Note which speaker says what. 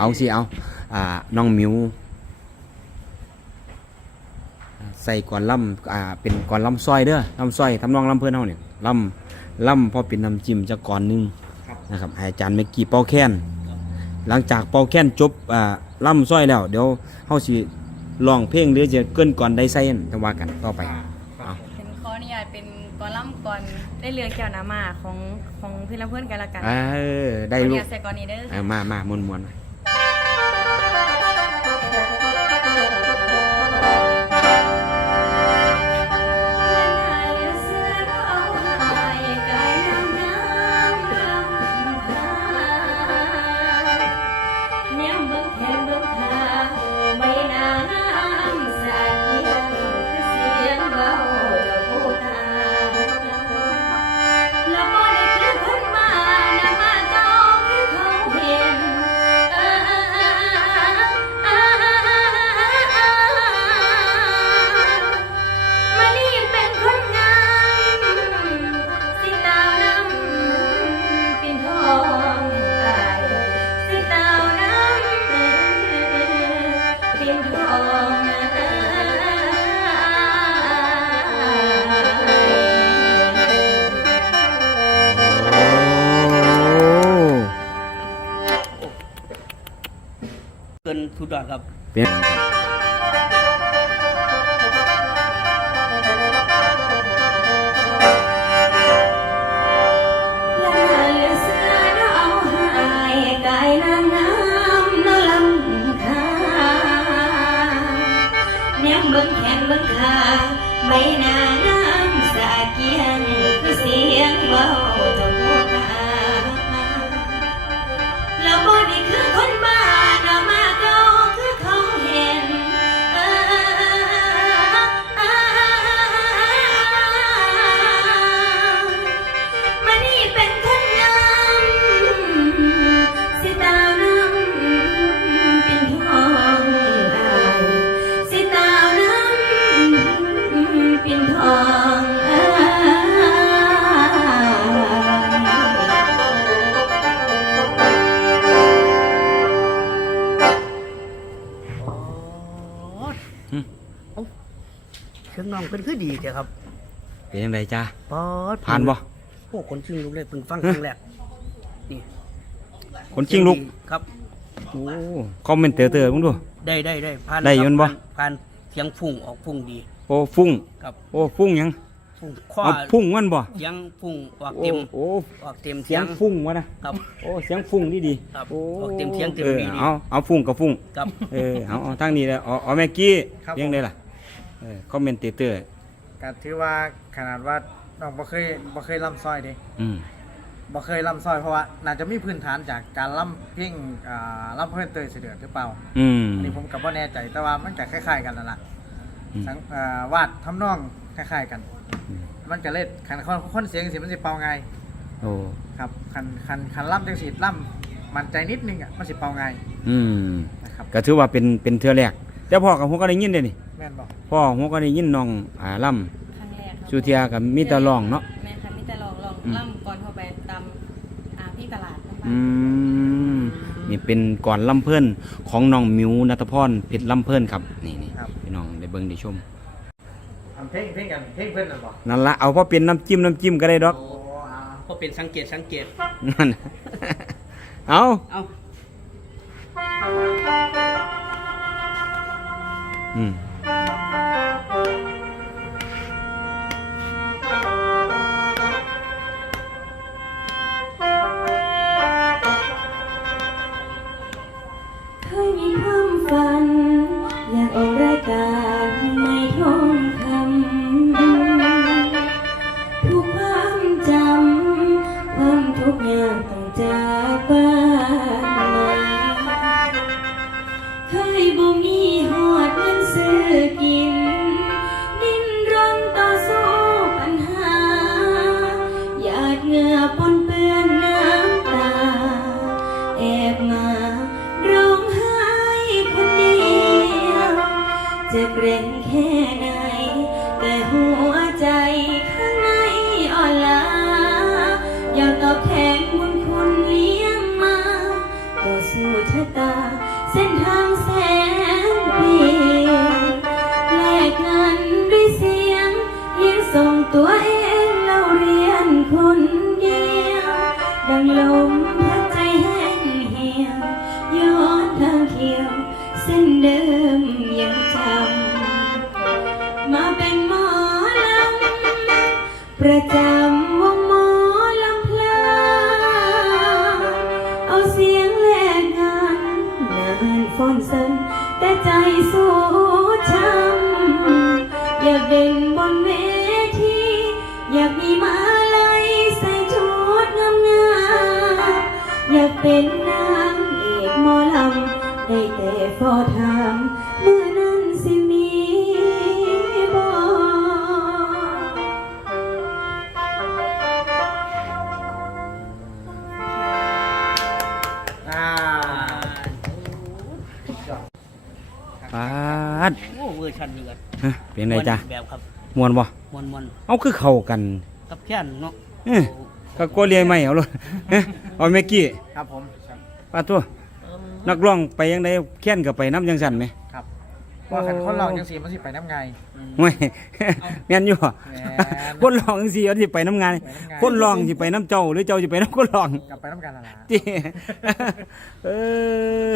Speaker 1: เอาสิเอาอ่าน้องหมิวใส่ก่อนล่ำอ่าเป็นก่อนล่ำซอยเด้อล่ำซอยทำนองล่ำเพื่อนเฮาเนี่ยล่ำล่ำพอเป็นน้ำจิ้มจะก่อนหนึงนะครับให้อาจารย์เมกกี้เป่าแค้นหลังจากเป่าแค้นจบอ่าล่ำซอยแล้วเดี๋ยวเฮาสิร้องเพลงหรือจะเกินก่อนได้ใส่นั่นจะว่ากันต่อไปเอา
Speaker 2: เป็นข้อนิยายเป็นกอลัมน์ก่อนได้เรือแก้วน้ำมาของของเพื่อนเพื่อนกันละกัน
Speaker 1: เออได้
Speaker 2: ขออนุ
Speaker 1: ลูก
Speaker 2: ญาตใส่ก่อนนี้เด้อ
Speaker 1: เออมามามวนม
Speaker 3: กินสุดยอดครับ
Speaker 1: เป็น หึ
Speaker 3: เครื่องน้องเป็นคือดีเจ้ะครับ
Speaker 1: เป็นยังไงจ้า
Speaker 3: ปอด
Speaker 1: ผ่านบ่
Speaker 3: โอ้คนชิงลูกเลยเพิ่งฟังครั้งแรกนี่
Speaker 1: คนจริงลูก
Speaker 3: ครับ
Speaker 1: โอ้คอมเมนเตอร์เตอร์มึงดู
Speaker 3: ได้ได้ได้ผ่าน
Speaker 1: ได้อยู่
Speaker 3: ครับ
Speaker 1: บ่
Speaker 3: ผ่านผ่านเสียงฟุ้งออกฟุ้งดี
Speaker 1: โอ้ฟุ้ง
Speaker 3: ครับ
Speaker 1: โอ้ฟุ้งหยัง
Speaker 3: ฟุ้งข้อ
Speaker 1: เอาฟุ้งมันบ่
Speaker 3: เสียงฟุ้งออก
Speaker 1: โอ้
Speaker 3: เต็ม
Speaker 1: โอ้
Speaker 3: ออกเต็ม
Speaker 1: เสี
Speaker 3: เสี
Speaker 1: ย
Speaker 3: ย
Speaker 1: ง
Speaker 3: ง
Speaker 1: ฟุ้งวะนะครับ โอ้เสียงฟุ้งนี่ดี
Speaker 3: ครับ
Speaker 1: โอ้
Speaker 3: ออกเต็มเสียงเต็ม
Speaker 1: ออ
Speaker 3: ดีดี
Speaker 1: เอาเอาฟุ้งกับฟุ้ง
Speaker 3: ครับ
Speaker 1: เออเอาเอาทางนี้เลยเอาเอาแม็กกี้
Speaker 4: ครับ
Speaker 1: เรียังได้ล่ะเออคอมเมนเตอร์
Speaker 4: ก็ถือว่าขนาดว่าน้องบ่เคยบ่เคยล่ำซอยเด้
Speaker 1: อืม
Speaker 4: บ่เคยล่ำซอยเพราะว่าน่าจะมีพื้นฐานจากการล่ำเพ่งอ่าล่ำเพื่อนเตยเสด็จหรือเปล่า
Speaker 1: อืม
Speaker 4: อันนี้ผมก็บ่แน่ใจแต่ว่ามันก็คล้าย ๆ กันนั่นล่ะ
Speaker 1: อืม
Speaker 4: สังอ่าวาดทำนองคล้าย ๆ กัน
Speaker 1: อื ม
Speaker 4: มันก็เล่นคันคนคนเสียงสิมันสิเป่าไงาย
Speaker 1: โอ้
Speaker 4: ครับคันคันคันล่ำจังสิล่ำมันใจนิดนึงอะมันสิเป่าไงาย
Speaker 1: อืม
Speaker 4: นะครับ
Speaker 1: ก็ถือว่าเป็นเป็นเทือแรกแต่พ่อกับหัวก็ได้ยินเด้นี่
Speaker 4: แม่นบ่
Speaker 1: พ่อหัวก็ได้ยินน้องอ่าล่
Speaker 2: ครั้งแรกครับำ
Speaker 1: สุเทียกับมิตรร้องเนาะ
Speaker 2: แม่ค่ะมีแต่ลองลอง
Speaker 1: อืม
Speaker 2: ล่ำก่อนเข้าไปตามอ่าพี่ตลาดบ้าง
Speaker 1: อืมนี่เป็นก่อนลำเพิ่นของน้องมิวนัทพรเพชรลำเพิ่นครับนี่นี่
Speaker 4: ครับ
Speaker 1: พี่น้องได้เบิ่งได้ชม
Speaker 4: ทำเพ่งเพ่งกันเพ่งเพิ่นนั่นบ่
Speaker 1: นั่นละเอาพอเป็นน้ำจิ้มน้ำจิ้มก็ได้ดอก
Speaker 4: โอ้อ่า
Speaker 3: ก็เป็นสังเกตสังเกต
Speaker 1: นั่น เอา
Speaker 3: เอ้า
Speaker 1: อืม
Speaker 5: ไหน แต่หัวใจข้างในอ่อนล้าอยากตอบแทนบุญคุณเลี้ยงมาก็สว
Speaker 1: ชะตาเส้นทาง ประจำวงหมอลำเพลา เอาเสียงแลกกันนานฟอนเซนแต่ใจสู้ช้ำอยากเด่นบนเวทีอยากมีมาลัยใส่ชุดงามงามอยากเป็นนางเอกหมอลำได้แต่เฝ้อถา
Speaker 6: ปาด
Speaker 3: โอ้เวอร์ชันนี้ก็
Speaker 6: ฮะเป็นไงจ้ะ
Speaker 3: แบบครับ
Speaker 6: มวนบ่
Speaker 3: มวนมวน
Speaker 6: เอาคือเข้ากัน
Speaker 3: ๆกับแค้นเนาะ
Speaker 6: เอ้ยก็กลัวเลียไม่เอาเลยเอ้ยเอาเมกกี้
Speaker 4: ครับผม
Speaker 6: ปาดตัวนักร้องไปยังไดแค้นก็ไปน้ำจังสั่นไหม
Speaker 4: ครับว่าขันคนเราจังสีมันสิไปน้ำไง
Speaker 6: ห่วยแม่นอยู่บ่
Speaker 4: แม่น
Speaker 6: คนร้องจังซี่เอาสิไปน้ำงาน
Speaker 4: ไปน้ำงาน
Speaker 6: คนร้องสิไปน้ำเจ้าหรือเจ้าสิไปน้ำคนร้อง
Speaker 4: กลับไปน้ำกันละละ
Speaker 6: ติเออ